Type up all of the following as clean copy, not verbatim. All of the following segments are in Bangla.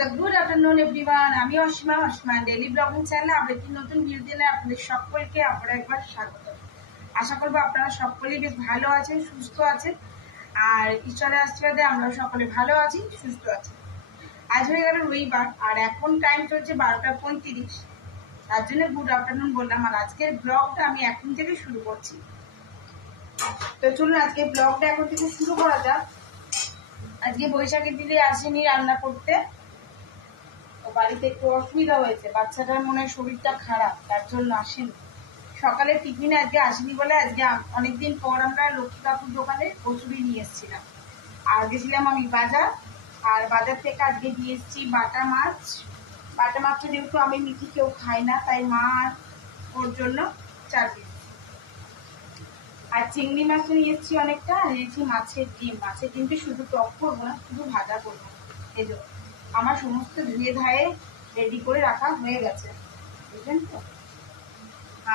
তো গুড আফটারনুন এভরিওয়ান, আমি অসীমা ডেইলি ব্লগিং চ্যানেলে আবার একটি নতুন ভিডিওতে আপনাদের সকলকে আবার একবার স্বাগত। আশা করবো আপনারা সকলেই বেশ ভালো আছেন, সুস্থ আছেন, আর ঈশ্বরের আশীর্বাদে আমরা সকলে ভালো আছি, সুস্থ আছি। আজ হয়ে গেল রবিবার আর এখন টাইম চলছে 12:35, তার জন্য গুড আফটারনুন বললাম। আর আজকের ব্লগটা আমি এখন থেকে শুরু করছি। তো চলুন আজকে ব্লগটা এখন থেকে শুরু করা যাক। আজকে বৈশাখী দিদি আসেনি রান্না করতে, বাড়িতে একটু অসুবিধা হয়েছে, বাচ্চাটার মনে হয় শরীরটা খারাপ, তার জন্য আসেনি। সকালে টিফিনে আজকে আসেনি বলে আজকে অনেকদিন পর আমরা লক্ষ্মী কাকুর দোকানে কচুরি নিয়ে এসেছিলাম। আর গেছিলাম আমি বাজার, আর বাজার থেকে আজকে দিয়ে এসেছি বাটা মাছ। বাটা মাছটা যেহেতু আমি মিঠি কেউ খাই না, তাই মা আর ওর জন্য 4 পিস। আর চিংড়ি মাছটা নিয়ে এসেছি অনেকটা, আর নিয়েছি মাছের ডিম। মাছের ডিমটা শুধু টক করবো না, শুধু ভাজা করবো। এই জন্য আমার সমস্ত ধুয়ে ধায়ে রেডি করে রাখা হয়ে গেছে, বুঝলেন তো।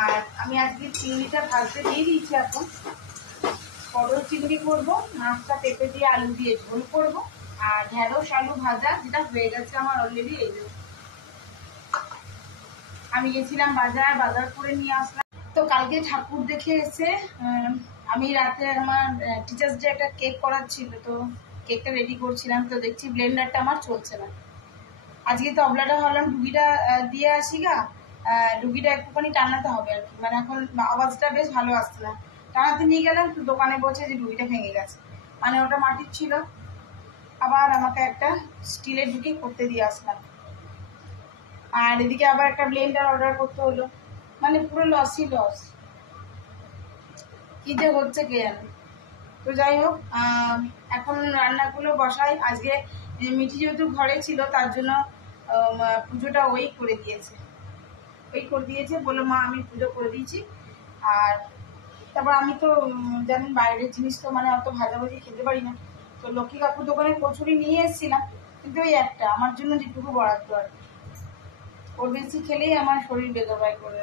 আর আমি আজকে চিংড়িটা ভাজতে দিয়ে দিয়েছি। এখন পটল চিংড়ি করবো, মাছটা পেঁপে দিয়ে আলু দিয়ে ঝোল করবো, আর ঢেঁড়স আলু ভাজা যেটা হয়ে গেছে আমার অলরেডি। এই জন্য আমি গেছিলাম বাজার করে নিয়ে আসলাম। তো কালকে ঠাকুর দেখে এসে আমি রাতে আমার টিচার্স ডে একটা কেক করার ছিল, তো কেকটা রেডি করছিলাম। তো দেখছি ব্লেন্ডারটা আমার চলছে না। আজকে তবলাটা ভাবলাম ডুগিটা দিয়ে আসি গা, ডুগিটা একটুখানি টানাতে হবে আর কি, মানে এখন আওয়াজটা বেশ ভালো আসছে না। টানাতে নিয়ে গেলাম, তো দোকানে বলছে যে ডুগিটা ভেঙে গেছে, মানে ওটা মাটির ছিল। আবার আমাকে একটা স্টিলের ডুগি করতে দিয়ে আসলাম। আর এদিকে আবার একটা ব্লেন্ডার অর্ডার করতে হলো, মানে পুরো লসই লস, কি যে হচ্ছে কে জানে। তো যাই হোক, এখন রান্নাগুলো বসাই। আজকে মিঠি যেহেতু ঘরে ছিল, তার জন্য পুজোটা ওই করে দিয়েছে, বললো মা আমি পুজো করে দিয়েছি। আর তারপর আমি তো জানেন বাইরের জিনিস তো মানে অত ভাজাভাজি খেতে পারি না। তো লক্ষ্মী কাকুর দোকানে কচুরি নিয়ে এসেছিলাম, কিন্তু ওই একটা আমার জন্য যেটুকু বরাদ্দ আর কি, ওর বেশি খেলেই আমার শরীর বেদবাই করে।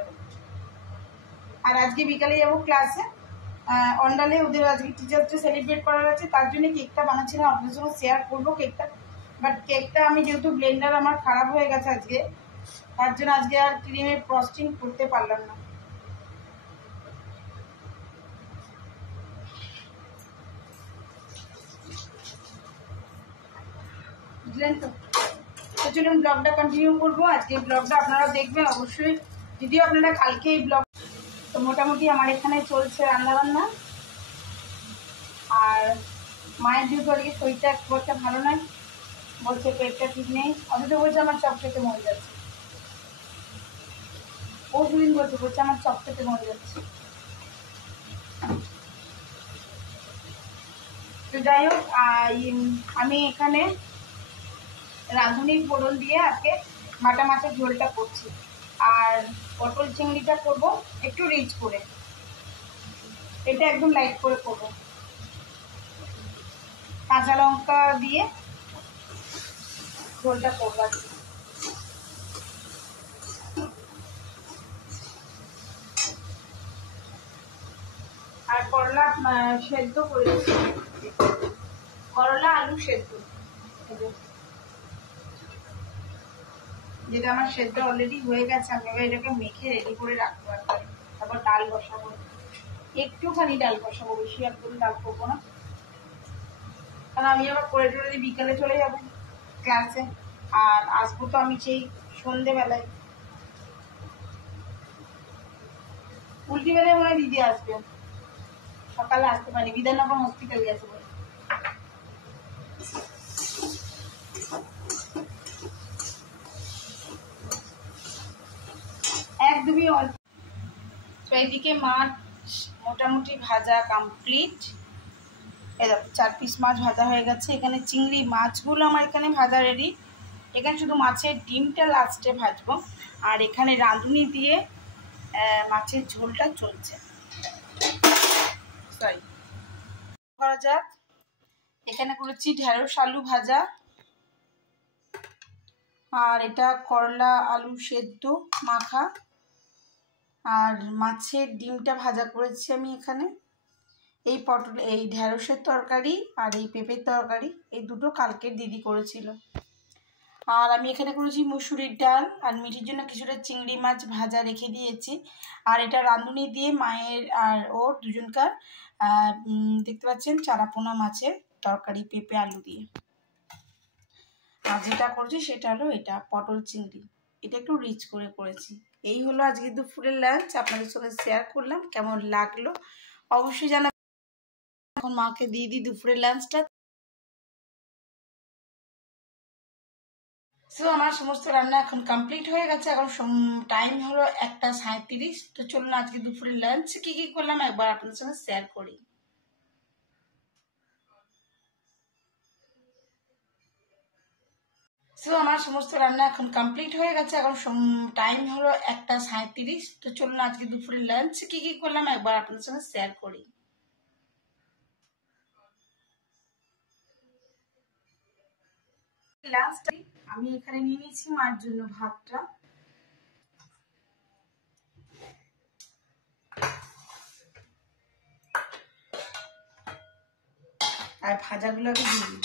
আর আজকে বিকালে যাবো ক্লাসে, অন্ডালে ওদের আজকে টিচার্স ডে সেলিব্রেট করা হয়েছে, তার জন্য কেকটা বানাচ্ছিলাম, আপনাদের সঙ্গে শেয়ার করবো কেকটা। বাট কেকটা আমি যেহেতু ব্লেন্ডার আমার খারাপ হয়ে গেছে আজকে, তার জন্য আজকে আর ক্রিমের ফ্রস্টিং করতে পারলাম না। বুঝলেন তো। তো চলুন ব্লগটা কন্টিনিউ করবো। আজকে ব্লগটা আপনারা দেখবেন অবশ্যই, যদিও আপনারা কালকে এই ব্লগ। তো মোটামুটি আমার এখানে চলছে রান্নাবান্না। আর মায়ের যেহেতু আজকে শরীরটা খুব একটা ভালো নয়, বলছে পেটটা ঠিক নেই, অথচ বলছে আমার চপ খেতে মরে যাচ্ছে। ও দুদিন বলছে আমার চপ খেতে মরে যাচ্ছে। তো যাই হোক, আমি এখানে রাঁধুনির ফোড়ন দিয়ে আজকে বাটা মাছের ঝোলটা করছি। আর পটল চিংড়িটা করব একটু রিচ করে, এটা একদম লাইট করে করবো, কাঁচা লঙ্কা দিয়ে ঝোলটা করবো। আর করলা সেদ্ধ করে, করলা আলু সেদ্ধ, যেটা আমার সেদ্ধ অলরেডি হয়ে গেছে। আমি এবার এটাকে মেখে রেডি করে রাখবো। তারপর ডাল বসাবো, একটুখানি ডাল বসাবো, বেশি একদম ডাল করবো না, কারণ আমি আবার করে টোরে বিকালে চলে যাবো ক্লাসে, আর আসবো তো আমি সেই সন্ধেবেলায়। উল্টিবেলায় মনে হয় দিদি আসবে, সকালে আসতে পারি, বিধাননগর হসপিটাল গেছে বলে। একদমই অল্প। তো এইদিকে মাছ মোটামুটি ভাজা কমপ্লিট। এই দেখো 4 পিস মাছ ভাজা হয়ে গেছে। এখানে চিংড়ি মাছগুলো আমার এখানে ভাজা রেডি। এখানে শুধু মাছের ডিমটা লাস্টে ভাজবো। আর এখানে রাঁধুনি দিয়ে মাছের ঝোলটা চলছে। সরি, করা যাক। এখানে করেছি ঢেঁড়স আলু ভাজা, আর এটা করলা আলু সেদ্ধ মাখা, আর মাছের ডিমটা ভাজা করেছি আমি এখানে। এই পটল, এই ঢেঁড়সের তরকারি আর এই পেঁপের তরকারি, এই দুটো কালকের দিদি করেছিল। আর আমি এখানে করেছি মুসুরির ডাল, আর মিঠির জন্য কিছুটা চিংড়ি মাছ ভাজা রেখে দিয়েছি। আর এটা রাঁধুনি দিয়ে মায়ের আর ওর দুজনকার দেখতে পাচ্ছেন চারাপোনা মাছের তরকারি, পেঁপে আলু দিয়ে। আর যেটা করছি সেটা হলো এটা পটল চিংড়ি, এটা একটু রিচ করে করেছি। এই হলো আজকে দুপুরের লাঞ্চ, আপনাদের সঙ্গে শেয়ার করলাম। কেমন লাগলো অবশ্যই জানাবেন। এখন মাকে দিয়ে দিই দুপুরের লাঞ্চটা। সো আমার সমস্ত রান্না এখন কমপ্লিট হয়ে গেছে। এখন টাইম হলো 1:37। তো চলুন আজকে দুপুরের লাঞ্চ কি কি করলাম একবার আপনাদের সঙ্গে শেয়ার করি। সো আমার সমস্ত রান্না এখন কমপ্লিট হয়ে গেছে। এখন টাইম হলো 1:37। তো চলুন আজকে দুপুরের লাঞ্চ কি কি করলাম একবার আপনাদের সঙ্গে শেয়ার করি। লাঞ্চটা আমি এখানে নিয়ে নিয়েছি মার জন্য ভাতটা, আর ভাজাগুলোকে দিয়ে দিই।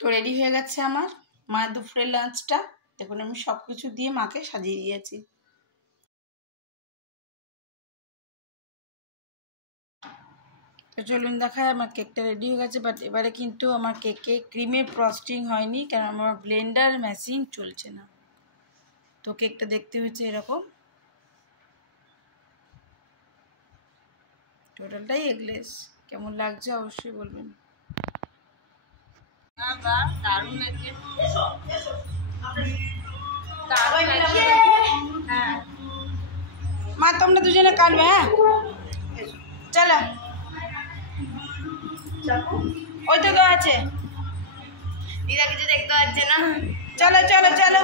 তো রেডি হয়ে গেছে আমার মায়ের দুপুরের লাঞ্চটা। দেখুন আমি সব কিছু দিয়ে মাকে সাজিয়ে দিয়েছি। তো চলুন দেখায় আমার কেকটা রেডি হয়ে গেছে। বাট এবারে কিন্তু আমার কেকে ক্রিমের ফ্রস্টিং হয়নি, কারণ আমার ব্লেন্ডার মেশিন চলছে না। তো কেকটা দেখতে হচ্ছে এরকম, টোটালটাই এগলেস। কেমন লাগছে অবশ্যই বলবেন। দারুণ লাগছে, হ্যাঁ মা তোমরা দুজনে কাটবে। হ্যাঁ চলো, ওই তো আছে, দিদা কিছু দেখতে পাচ্ছে না। চলো চলো চলো,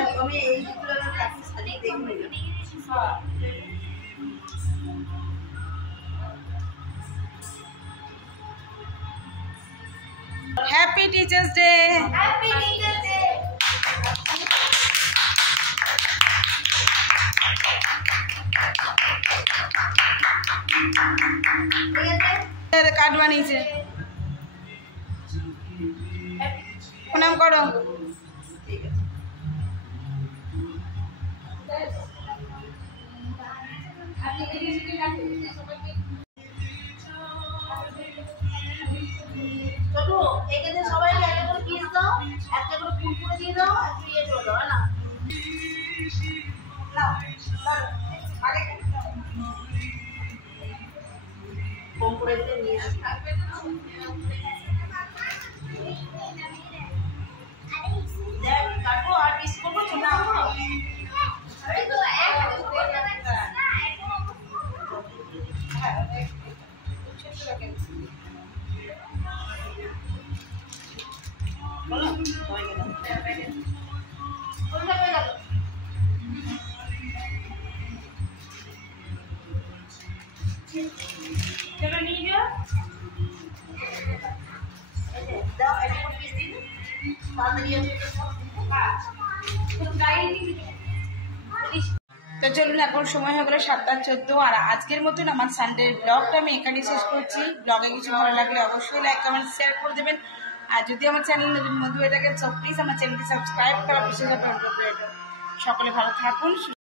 happy teachers day. Happy teachers day. Card বানিয়েছে, প্রণাম করো। এখানে সবাইকে একটা করে পিস দাও, একটা করে কুরকুরে দিয়ে দাও, একটু ইয়ে করে দাও না। আগে ফোন করে দিতে নিয়ে আসি। দেখ কাটবো আর পিস করবো, চলে আসবো। তো চলুন এখন সময় হয়ে গেল 7:14। আর আজকের মতন আমার সানডের ব্লগটা আমি এখানেই শেষ করছি। ব্লগে কিছু ভালো লাগলে অবশ্যই লাইক কমেন্ট শেয়ার করে দেবেন। আর যদি আমার চ্যানেল নতুন বন্ধু হয়ে থাকে প্লিজ আমার চ্যানেলটি সাবস্ক্রাইব করা বিশেষভাবে অনুরোধ রইল। সকলে ভালো থাকুন।